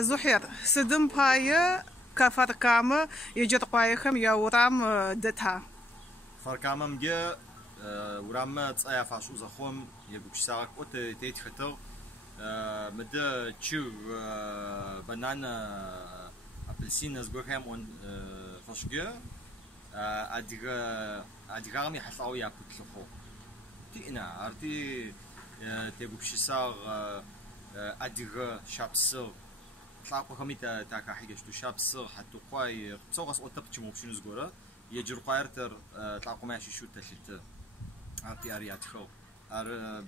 زحير سدم باي كفركامة يجد قايخم يا ورام دتها فركامة مجا ورام تصايا فاشو زخوم يبوش ساق قط تيت خطر مدة تشو بنانا أبلسين أزقو خيم on فاشجة أديغامي حصاوي يا كتلخو تينا أرتي تبوش ساق أديغ شابسر تلاقوا خمي تاكا حاجة شتو شابسر حتى قاي تصوغس أوتب تشمو بشنو زقورة يجر قايرتر تلاقوا ماشي شو تشلت أرتي أريات خو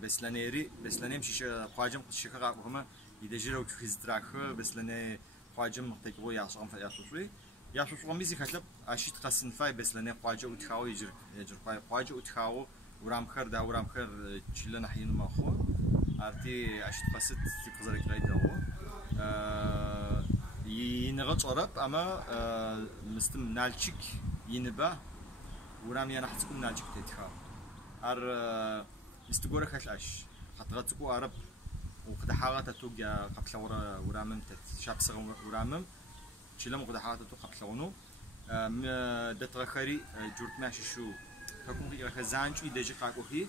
بسلانيري بسلانيم شيش قاجم شكرا قهما يدجرو كخزتراك بسلاني قاجم تكو يعصم في يعصوي يعصوم ميزي كتب أشيت قسن فاي بسلاني قاجو وتخاو يجر قاجو وتخاو ورام خير دا ورام خير تشيلنا حين ما خو أرتي أشيت قست تقدر كرايد هو ينغط عرب أما مستم نالشك ينبه ورام ينحسكم نالشك تتخاو مستقورة خلاش خطرتكو عرب وقد حاجة توجا قبل ورامم تشابس ورامم شلم قد حاجة تو قبل ونو دترخري جورت ماشي شو حكم غير خزان شو يدجي قاقوخي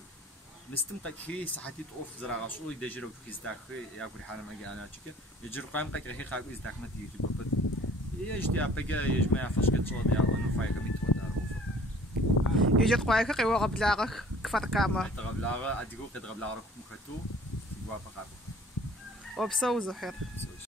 مستم قاقي صحتي توف زرع شو يدجي لو كيزداخي يا كل حاله معي انا تشك يجر قايم قاقي قاقو يزداخمت يجي بفت يجتي ابقى يجمع فشكت صوت يا انه فايق ميت يجد قايخ قيوا قبلاغ كفركامة قبلاغ أديكو قد قبلاغ مختو وافقابو وبسو زحير